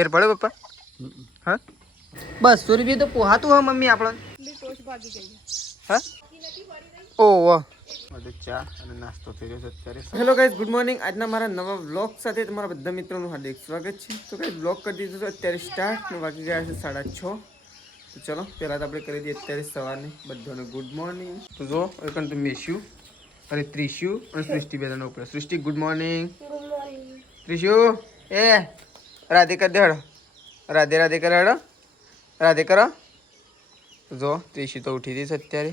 ફેર પડે પપ્પા? હા, 200 રૂપિયા તો પોહાતું હા મમ્મી આપણે. હા, ઓહો. ચા અને નાસ્તો થઈ રહ્યો છે અત્યારે. Hello guys, good morning. આજના મારા નવા વ્લોગ સાથે તમારા બધા મિત્રોનું હાર્દિક સ્વાગત છે. તો ગાઈઝ વ્લોગ કરી દીધું છે અત્યારે સ્ટાર્ટ. વાગી ગયા છે 6:30. તો ચલો પહેલાં તો આપણે કરી દઈએ અત્યારે સવારની બધાને ગુડ મોર્નિંગ. તો જો એકન તો મેસ્યું અને ત્રિશ્યુ અને સૃષ્ટિ બેદાનો ઉપર. સૃષ્ટિ ગુડ મોર્નિંગ. ત્રિશ્યુ એ રાધે કર દે હડો. રાધે રાધે કરે હડો. રાધે કરો. જો ત્રિશ્યુ તો ઉઠી જઈશ અત્યારે.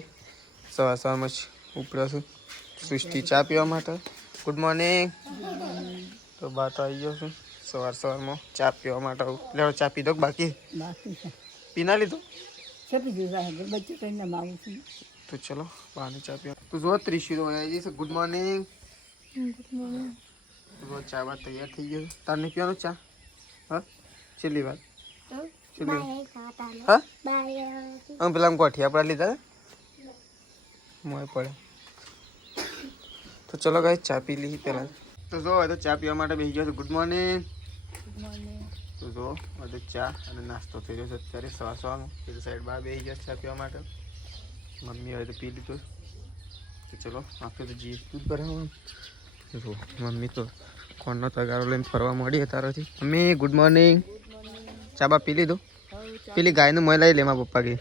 સવારમાં ઉપડ્યો છું સૃષ્ટિ ચા પીવા માટે. Good morning. તો બા તો આવી ગયો છું સવારમાં ચા પીવા માટે. લેવો ચા પી દો બાકી પી ના લીધું તો ચલો બહારની ચા પીવા. તો જો ત્રિશ્યુ તો આવી જઈશ. Good morning. તો ચા બા તૈયાર થઈ ગયો. તાર નહીં પીવાનું ચા? હા, છેલ્લી વાર. હા, પેલા ગોઠિયા આપણા લીધા મોય પડે. તો ચલો ગાઈસ ચા પી લઈએ પહેલાં. તો જો હવે તો ચા પીવા માટે બેસી ગયો છે. Good morning. તો જો હવે ચા અને નાસ્તો થઈ રહ્યો છે અત્યારે સવારમાં. પેલી સાઈડ બહાર બેસી ગયા ચા પીવા માટે. મમ્મી હવે તો પી લીધું. તો ચલો આપણે તો જીએ દૂધ ભરાવવાનું. જો મમ્મી તો કોણનો તગારો લઈને ફરવા મળી તારાથી. Mummy good morning. ચા બા પી લીધું? પેલી ગાયનું મોય લઈ લે મારા પપ્પા કે.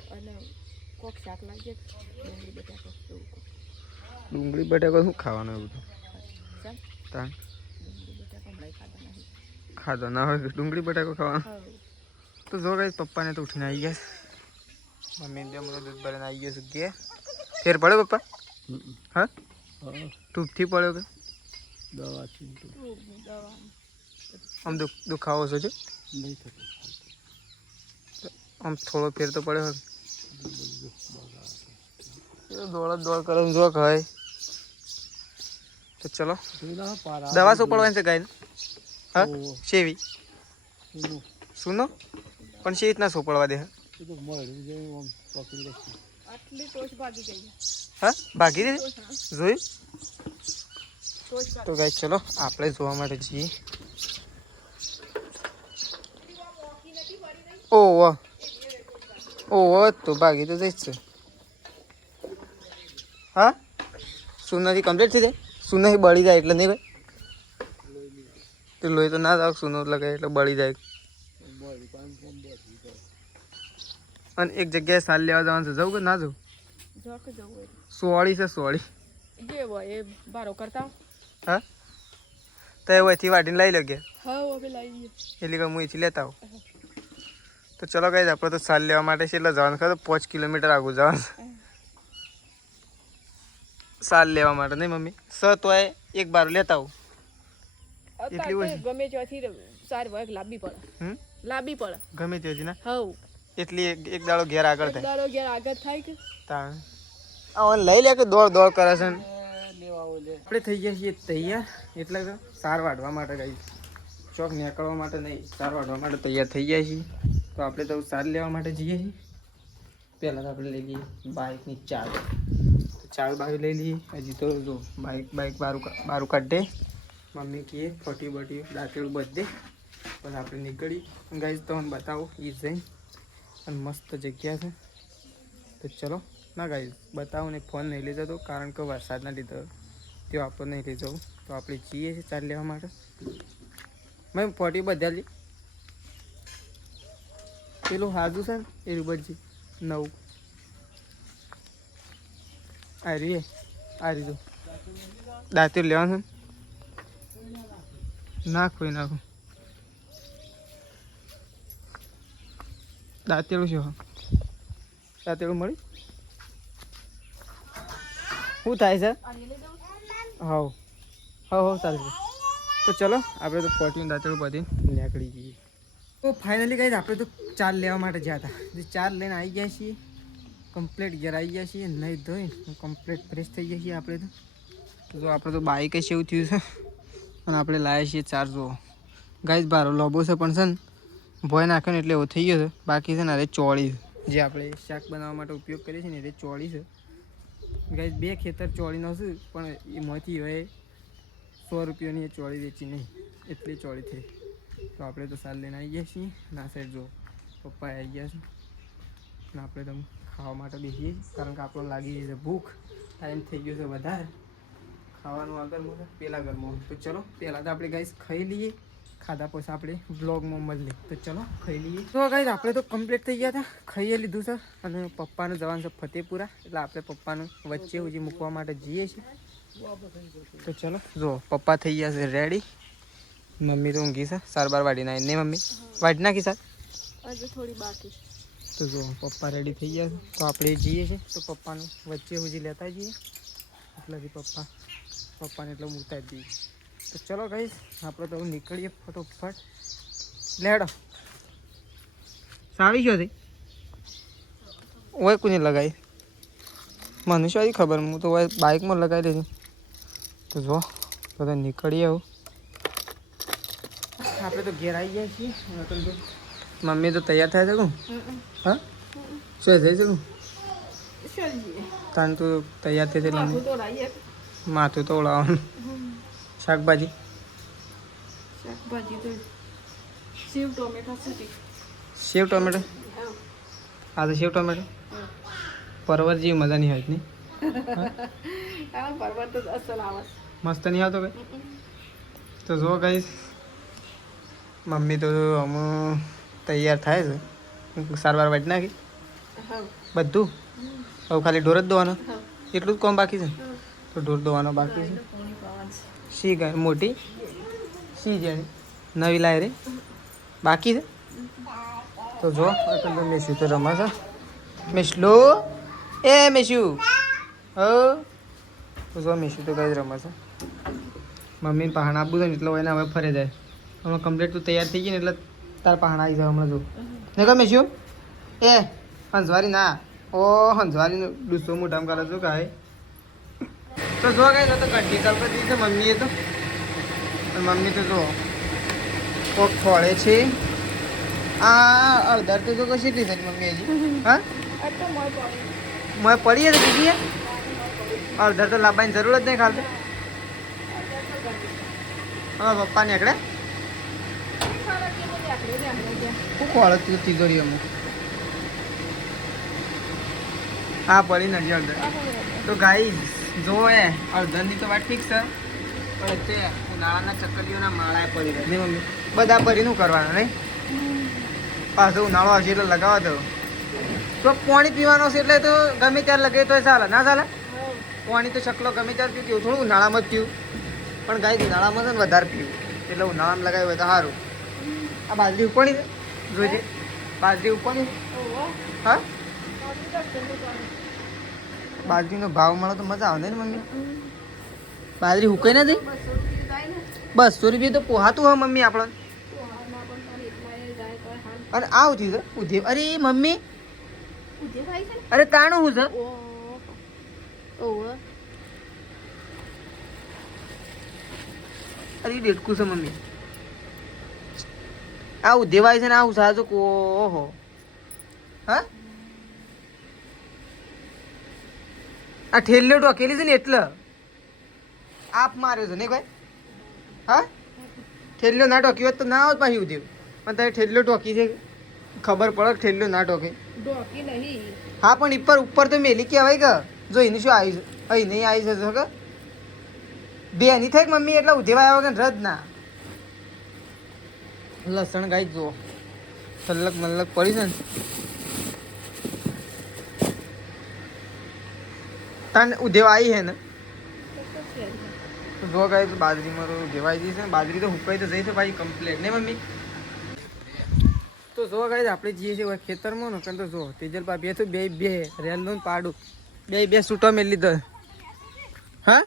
ડુંગળી બટાકો શું ખાવાનું એવું બધું? ખાધો ના હોય ડુંગળી બટાકો ખાવાનું. તો જો ગાઈસ પપ્પાને તો ઉઠીને આવી ગયા. મમ્મી ને મને દૂધ ભરીને આવી ગયો છું કે ફેર પડે પપ્પા? હા, ટૂબથી પડ્યો કે દવાથી? આમ દુખાવો છે આમ થોડો ફેર તો પડ્યો. દોડ કરે જો ખાય. તો ચલો દવા શું પડવાની છે ગાયને? હા, શેવી સુનો પણ શી રીતના સોપડવા દે? હા, ભાગી દે જોયું. તો ગાય ચલો આપણે જોવા માટે જઈએ. ઓહો ઓહો, તો ભાગી તો જઈ જ છે. હા, સુનાથી કમ્પ્લીટ થઈ જાય. સુનાથી બળી જાય એટલે નહીં ભાઈ? તો લોહી તો ના જાવ સુનો લગાય એટલે બળી જાય. અને એક જગ્યાએ સાલ લેવા જવાનું છે, જવું કે ના જવું? સોળી છે સોળી. હા, તો એ વહીથી વાટીને લઈ લો કે એટલે કે હું અહીંથી લેતા આવું. તો ચલો ગાઈસ આપણે તો સાલ લેવા માટે છે એટલે જવાનું ખરું 5 કિલોમીટર આગળ જવાનું સાલ લેવા માટે. નહીં મમ્મી સ તો એક બાર લેતા આવું. એટલી ઓછી ગમે ત્યાંથી સાર વખત લાંબી પડે. લાંબી પડે ગમે ત્યાંથી ના. હા, એટલી એક દાડો ઘેર આગળ થાય. દાડો ઘેર આગળ થાય કે તાણ આ લઈ લે કે દોડ કરે છે. આપણે થઈ ગયા છીએ તૈયાર એટલે કે સાર વાઢવા માટે ગાઈસ. ચોક નીકળવા માટે નહીં, સાર વાઢવા માટે તૈયાર થઈ ગયા છીએ. તો આપણે તો સાર લેવા માટે જઈએ છીએ. પહેલાં તો આપણે લઈ લઈએ બાઇકની ચાવી. ચાવી બાવી લઈ લઈએ. હજી તો જો બાઇક બારું કાઢે. મમ્મી કહે ફટી બટી દાંતેલું બધે પણ આપણે નીકળી ગાઈસ. તમને બતાવો એ જઈને અને મસ્ત જગ્યા છે. તો ચલો ના ગાઈસ બતાવો ને ફોન નહીં લઈ જતો કારણ કે વરસાદના લીધે તેઓ આપણને નહીં લઈ જવું. તો આપણે જઈએ છીએ ચાર લેવા માટે. મેમ ફટી બધા લી પેલું હાજુ છે ને એ રૂબજી નવું આ રીતું દાંતેલું લેવાનું છે. નાખો નાખો દાંતેલું છે. દાંતેલું મળી શું થાય છે? હા ચાલશે. તો ચલો આપણે તો પોટીનું દાંતેલું બધી નીકળી જઈએ. તો ફાઇનલી ગાઈસ આપણે તો ચાર લેવા માટે ગયા હતા. જે ચાર લઈને આવી ગયા છીએ. કમ્પ્લીટ ઘેર આવી ગયા છીએ. નહીં ધોઈ કમ્પ્લીટ ફ્રેશ થઈ ગયા છીએ આપણે તો. જો આપણે તો બાઇક જ એવું થયું છે અને આપણે લાવ્યા છીએ ચાર. જો ગાઈસ બારો લોબો છે પણ છે ને ભોય નાખ્યો ને એટલે એવો થઈ ગયો છે. બાકી છે ને અરે ચોળી જે આપણે શાક બનાવવા માટે ઉપયોગ કરીએ છીએ ને એટલે ચોળી છે ગાઈસ. 2 ખેતર ચોળીનો છે પણ એમાંથી હવે 100 રૂપિયાની એ ચોળી વેચી નહીં એટલી ચોળી થઈ. તો આપણે તો સાલ લઈને આવી ગયા છીએ. ના સાઈડ જો પપ્પા આવી ગયા છે ને આપણે તો ખાવા માટે બેસીએ છીએ, કારણ કે આપણને લાગી ગઈ છે ભૂખ. ટાઈમ થઈ ગયો છે વધારે ખાવાનું આગળ પેલા ઘરમાં. તો ચલો પહેલાં તો આપણે ગાઈસ ખાઈ લઈએ, ખાધા પછી આપણે વ્લોગમાં મળીએ. તો ચલો ખાઈ લઈએ. તો ગાઈસ આપણે તો કમ્પ્લીટ થઈ ગયા હતા, ખાઈએ લીધું છે અને પપ્પાનું જવાનું છે ફતેપુરા, એટલે આપણે પપ્પાનું વચ્ચે ઉજી મૂકવા માટે જઈએ છીએ. તો ચલો જો પપ્પા થઈ ગયા છે રેડી, મમ્મી તો ઊંઘી છે. 4-12 વાડી ના ને મમ્મી વાડી નાખી સાર હજુ થોડી બાકી. તો જો પપ્પા રેડી થઈ ગયા છે, તો આપણે જઈએ છીએ. તો પપ્પાનું વચ્ચે ઉજી લેતા જઈએ, એટલેથી પપ્પાને એટલે મૂકતા જ જઈએ. તો ચલો ગાઈસ આપણે તો નીકળીએ ફટોફટ. લેડો સાવી ગયો હતી ઓય કોને લગાવી મને શું ખબર, હું તો બાઇકમાં લગાવી દીધી. તો જો બધા નીકળીએ. આવું આપણે તો ઘેર આવી ગયા છીએ. મમ્મી તો તૈયાર થાય છે તું? હા શું થઈ છે તું? તાન તું તૈયાર થઈ એટલે માથું તો ઓળાવવાનું. શાકભાજી તો સેવ ટોમેટો. હા તો સેવ ટોમેટો પરવર જેવી મજા નહીં આવતી. મસ્ત નહીં આવતો કઈ. તો જો કહીશ મમ્મી તો અમુ તૈયાર થાય છે. 4-12 વાટી નાખી બધું. હવે ખાલી ઢોર જ દોવાનો, એટલું જ કોમ બાકી છે. તો ઢોર દોવાનો બાકી છે. સી ગાય મોટી સી જાય નવી લાય રે બાકી છે. તો જો મેસુ તો રમા છે. મેસલો એ મેસુ હો. તો જો મેસુ તો કઈ રમા છે. મમ્મીને પહાણ આપવું છે ને એટલે એને હવે ફરે જાય. હમણાં કમ્પ્લીટ તું તૈયાર થઈ ગઈ ને એટલે તાર પહાણ આવી જાય હમણાં. જો ને કહે મેસુ એ હંસવારી ના ઓ હંસવારીનો ડૂસો મોટામાં કરે છું કાંઈ. તો જો કઈ તો કઢી કરી દીધી છે મમ્મીએ તો. મમ્મી તો જો કોક ખોળે છે. આ અડધર તો જો કશી લીધે મમ્મી હજી. હા મોય પડી હતી દીદી અડધર તો લાવવાની જરૂર જ નહીં ખાલી. હા પપ્પા નીકળે શું ખોળે તું તિજોરી અમુક. હા પડી નથી અડધર. તો ગાઈ જો એ અડધરની તો વાત ઠીક છે, પણ તે ઉનાળાના ચક્કરીઓના માળા પડી રહે નહીં મમ્મી. બધા પરીનું કરવાના નહીં. પાછો ઉનાળો આવશે એટલે લગાવવા દો. તો પાણી પીવાનો છે એટલે તો ગમે ત્યારે લગે તો ચાલે ના ચાલે. પાણી તો ચકલો ગમે ત્યારે પીવું, થોડું ઉનાળામાં જ પીવું. પણ ગાય ઉનાળામાં છે ને વધારે પીવું, એટલે ઉનાળામાં લગાવ્યું હોય તો સારું. આ બાજરી ઉપાડી જોઈજે, બાજરી ઉપાડી. હા બાજરીનો ભાવ મળે તો મજા આવે ને મમ્મી. બાજરી હુકાઈ નથી 200 રૂપિયા તો પોહાતું હોય મમ્મી આપણે. અને આવું થયું છે ઉધેવ. અરે મમ્મી અરે તાણું હું છે. અરે ડેટકું છે મમ્મી. આ ઉધેવાય છે ને આવું સાજો ઓહો. હા આ ઠેલ્યો ટોકેલી છે ને એટલે આપ માર્યો છે ને ભાઈ. હા ઠેલ્યો ના ટોકી હોત તો ના આવત પાછી ઉધેવ. પણ તારે ઠેલ્યો ટોકી છે ખબર પડે ઠેલ્યો ના ટોકે. હા પણ ઉપર તો મેલી કહેવાય કે જો એની શું આવી છે અહીં નહીં આવી છે કે બે એની થાય મમ્મી એટલે ઉધેવાય આવે કે રદ ના. લસણ ગાઈ જુઓ સલક મલક પડી છે ને. તને ઉધેવા આવી છે ને જો ગાઈ તો બાજરીમાં તો ઉધેવાઈ જઈ છે. બાજરી તો હુકાઈ તો જઈ છે ભાઈ કમ્પ્લેટ ને મમ્મી. તો જો ગાઈ આપણે જઈએ છીએ ખેતરમાં ને તો જો તેજલ પાપી તો બે રેલનું પાડું બે સૂટો મેં લીધો. હા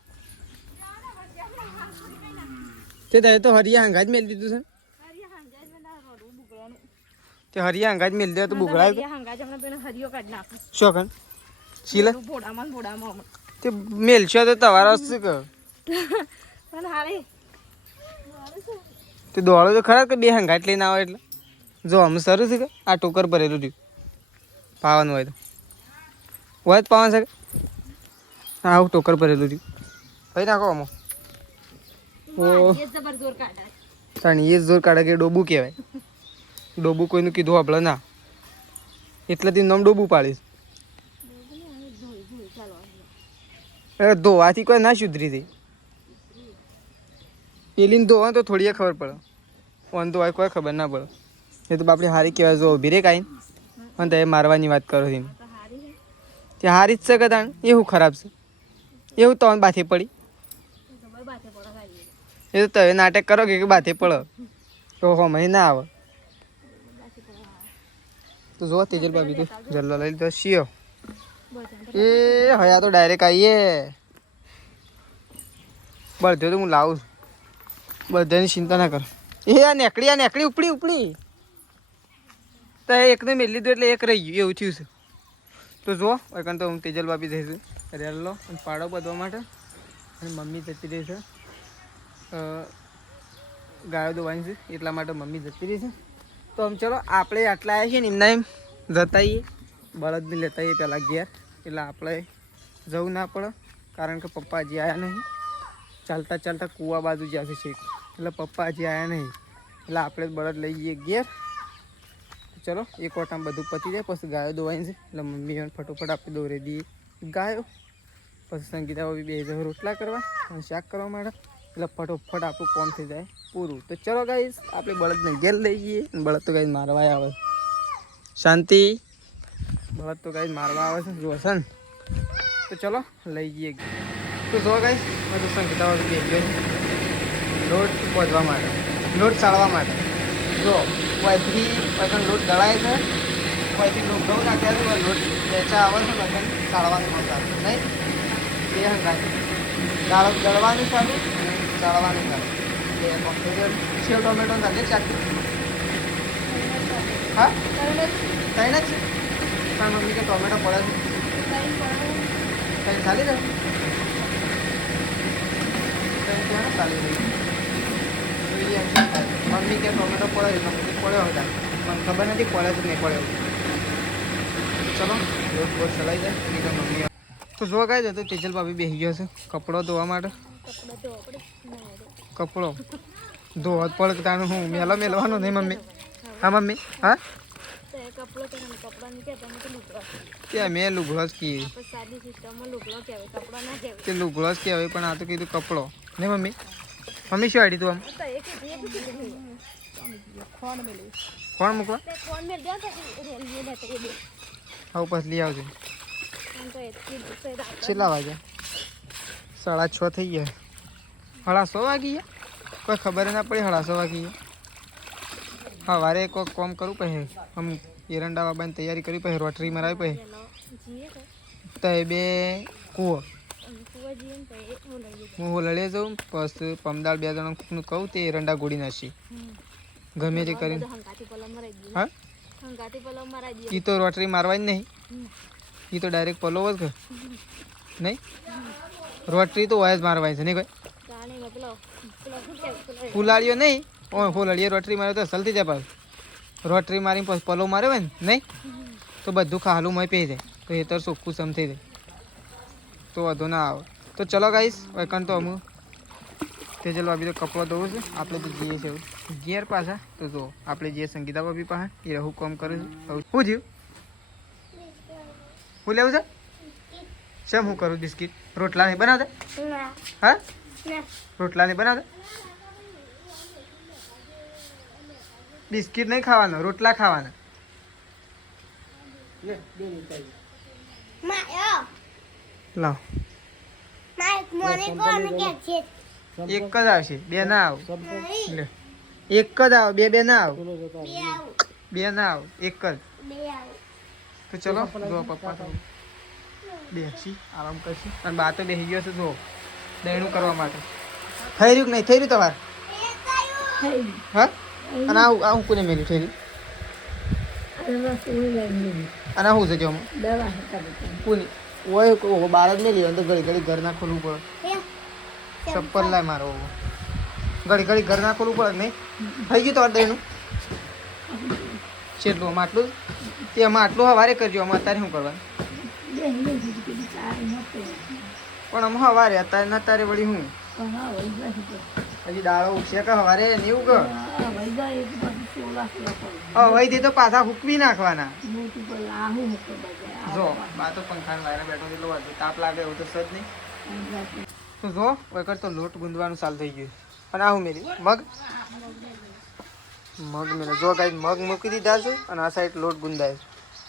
તે તો હરિયા હંગા જ મેળ દીધું છે. તે હરિયા હંગા જ મેળ દે તો બુગડાય શું શીલા તે મેલશો તો તમારા શું કહો તે દોડો તો ખરા કે બે હંગાટ લઈને આવે એટલે જો અમે સરું છે કે આ ટોકર ભરેલું રહ્યું પાવાનું હોય તો પાવાનું છે કે આવું ટોકર ભરેલું રહ્યું ભાઈ નાખો અમો. તાણી એ જોર કાઢે કે ડોબું કહેવાય. ડોબું કોઈનું કીધું આપણે ના, એટલે તે નામ ડોબું પાડીશ. ધોવાથી કોઈ ના સુધરી દે. પેલીને ધોવા તો થોડી ખબર પડે, ઓન ધોવાય કોઈ ખબર ના પડે. એ તો બાપડી હારી કહેવાય. જો ઊભી રે કાંઈ અને તમે મારવાની વાત કરો છો. ત્યાં હારી જ છે કે તાણ એવું ખરાબ છે એવું તો બાથે પડી. એ તો તમે નાટક કરો કે બાથે પડો તો હો ના આવે. તો જો તેજલ ભાભી તો જલ્લો લઈ લીધો શિયો. એ હયા તો ડાયરેક્ટ આવીએ. બધે તો હું લાવું બધાની ચિંતા ના કર. એ આ નેકડી ઉપડી તો એકને મેળ લીધું એટલે એક રહી ગયું એવું થયું છે. તો જો એકન તો હું તેજલ ભાભી જઈશું રેલો અને પાડો બધવા માટે, અને મમ્મી જતી રહી છે ગાયો દોવાની છે એટલા માટે મમ્મી જતી રહી છે. તો આમ ચલો આપણે આટલા આવ્યા છીએ ને એમના એમ જતા આવીએ, બળદને લેતા આવીએ પહેલાં ઘેર, એટલે આપણે જવું ના પડે. કારણ કે પપ્પા હજી આવ્યા નહીં. ચાલતા કૂવા બાજુ જશે શેખ, એટલે પપ્પા હજી આવ્યા નહીં, એટલે આપણે બળદ લઈ જઈએ ઘેર. ચલો એક વટામાં બધું પતી જાય, પછી ગાયો દોવાની છે એટલે મમ્મી ફટોફટ આપણે દોરી દઈએ ગાયો. પછી સંગીતા બી બે જણ રોટલા કરવા અને શાક કરવા માટે, એટલે ફટોફટ આપણું કોમ થઈ જાય પૂરું. તો ચલો ગાઈસ આપણે બળદને ઘેર લઈ જઈએ. બળદ તો ગાઈસ મારવા આવે, શાંતિ. બળદ તો ગાઈસ મારવા આવે છે જોશે ને. તો ચલો લઈ જઈએ. તો જો ગાઈસ મેં તો સંગીતા બે ગયો લોટ પહોંચવા માટે, લોટ ચાળવા માટે. જો અહીંથી પછી લોટ દળાય છે, અહીંથી લોટ ઘઉં નાખ્યા છે, લોટ વેચા આવે છે પછી ચાળવાનું મસાલો નહીં બે હંગાય દળવાનું ચાલુ અને ચાળવાનું ચાલુ. એટલે સેવ ટોમેટો નાખે ચાકી. હા ત્રણ જ છે પણ મમ્મી કે ટોમેટો પડે છે કંઈ ચાલી જાય કંઈ ત્યાં ચાલી રહી. મમ્મી કે ટોમેટો પડે છે મમ્મી પડ્યો હતા પણ ખબર નથી પડે છે નહીં પડ્યો. ચલો રોજ રોજ ચલાવી જાય નહીં તો મમ્મી. તો જો કાંઈ જતો તેજલ ભાભી બેસી ગયો છે કપડો ધોવા માટે. કપડો ધોવા જ પડે તાનું હું મેલવાનો નહીં મમ્મી. હા મમ્મી હા ત્યાં મેં લુગડો જ કહીએ તે લુગડો જ કહેવાય પણ આ તો કીધું કપડો નહીં મમ્મી. મમ્મી શું આડી તું આમ કોણ મૂકવા આવું પછી લઈ આવજો. કેટલા વાગ્યા? 6:30 થઈ ગયા. 6:30 વાગી ગયા કોઈ ખબર ના પડી. 6:30 વાગી ગયા. હા વારે કોઈ કોમ કરું પછી આમ એરંડા બાબાની તૈયારી કરી પછી રોટરી મરાવી પછી તો એ બે કૂવો હું લડી જાઉં પછી પમદાળ 2 જણાનું કહું તે એરંડા ગોળી નાખી ગમે તે કરીને. હા એ તો રોટરી મારવાની નહીં, એ તો ડાયરેક્ટ પલોવ જ કે નહીં. રોટરી તો હોય જ મારવાની છે નહીં કોઈ ફુલાડીઓ નહીં. ઓ ફુલાડીએ રોટરી મારે તો અસલથી જાય પાછું. રોટરી મારીને પછી પલો મારે હોય ને નહીં તો બધું ખાલું મય પી જાય તો એ તો ચોખ્ખું સમ થઈ જાય તો વધુ ના આવે. તો ચલો ગાઈશ વૈકન તો અમુક તેજલ ભાભી તો કપડો ધોવું છે આપણે તો જઈએ છીએ ઘેર પાછા. તો જો આપણે જઈએ સંગીતા ભાભી પાસે એ રહું કામ કરે છે. શું જીવ હું લેવું છે શેમ હું કરું? બિસ્કીટ રોટલા નહીં બનાવતા? હા રોટલા નહીં બનાવતા? બિસ્કીટ નહીં ખાવાના રોટલા ખાવાના. લાવ એક જ આવશે બે ના આવ. એક જ આવ બે ના આવ. બે ના આવ એક જ. તો ચલો જો પપ્પા તો બેસી આરામ કરશી અને બા તો બેસી ગયો છે જો દહીણું કરવા માટે. થઈ રહ્યું કે નહીં થઈ રહ્યું તમારે? હા અને આવું કોને મેળ્યું થઈ રહ્યું? અને શું છે જો કોની ઓય બાર જ નહીં લીધો તો ઘડી ઘડી ઘર ના ખોલવું પડે. ચપ્પલ લાય મારો ઘડી ઘડી ઘર ના ખોલવું પડે નહીં. થઈ ગયું તમારે દહીણું છેટલું આમાં આટલું તે આમાં આટલું સવારે કરજો. આમાં અત્યારે શું કરવાનું પણ આમ સવારે અત્યારે ના તારે વળી હું હજી દાળો ઉગશે કે સવારે નહીં ઉગ વહી દે તો પાછા હુકવી નાખવાના. જો બા તો પંખાને વાયરે બેઠો એટલો વધુ તાપ લાગે એવું તો સજ નહીં. તો જો વગર તો લોટ ગુંદવાનું ચાલુ થઈ ગયું. અને આ હું મેરી મગ મેલે જો ગાઈ મગ મૂકી દીધા છે અને આ સાઈડ લોટ ગુંદાય.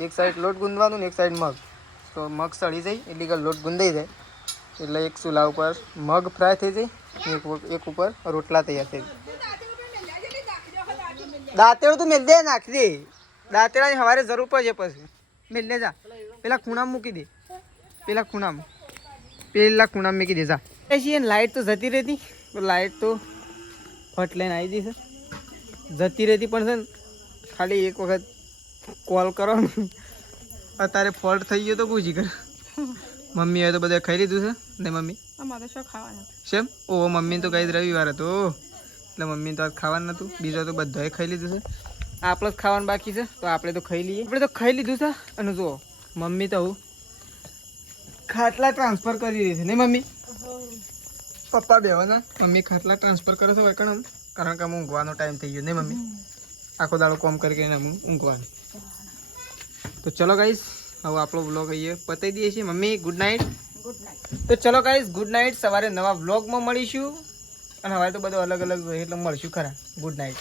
એક સાઈડ લોટ ગુંદવાનું ને એક સાઈડ મગ. તો મગ સળી જાય એટલે કે લોટ ગુંદાઈ જાય એટલે એક ચૂલા ઉપર મગ ફ્રાય થઈ જાય, એક ઉપર રોટલા તૈયાર થઈ જાય. દાંતેડું તું મેલ દે, નાખી દે. દાંતેડાની સવારે જરૂર પડશે પછી મેલ લે જા. પેલા ખૂણામાં મૂકી દે, પેલા ખૂણામાં મૂકી દે જા. પછી લાઇટ તો જતી રહેતી, લાઇટ તો ફટ લઈને આવી જઈ છે, જતી રહેતી પણ છે ને ખાલી એક વખત કોલ કરો ને અત્યારે ફોલ્ટ થઈ ગયો તો પૂછી કર. મમ્મી હવે તો બધા ખાઈ લીધું છે ને મમ્મી અમારે શું ખાવાનું છે? ઓ મમ્મી તો કઈ રવિવાર હતો એટલે મમ્મી તો આજ ખાવાનું નતું, બીજો તો બધાએ ખાઈ લીધું છે. આપણે જ ખાવાનું બાકી છે તો આપણે તો ખાઈ લઈએ. આપણે તો ખાઈ લીધું છે. અને જુઓ મમ્મી તો હું ખાટલા ટ્રાન્સફર કરી રહી છે ને મમ્મી? પપ્પા બેહો ને મમ્મી ખાટલા ટ્રાન્સફર કરે છે કારણ કે અમે ઊંઘવાનો ટાઈમ થઈ ગયો ને મમ્મી? આખો દાડો કોમ કરીને અમે ઊંઘવાનું. તો ચલો ગાઈસ હવે આપણો વ્લોગ અહીંયા પતાવી દઈએ છીએ. Mummy good night. તો ચલો ગાઈસ ગુડ નાઇટ. સવારે નવા વ્લોગમાં મળીશું અને હવે તો બધું અલગ અલગ એટલે મળશું ખરા. Good night.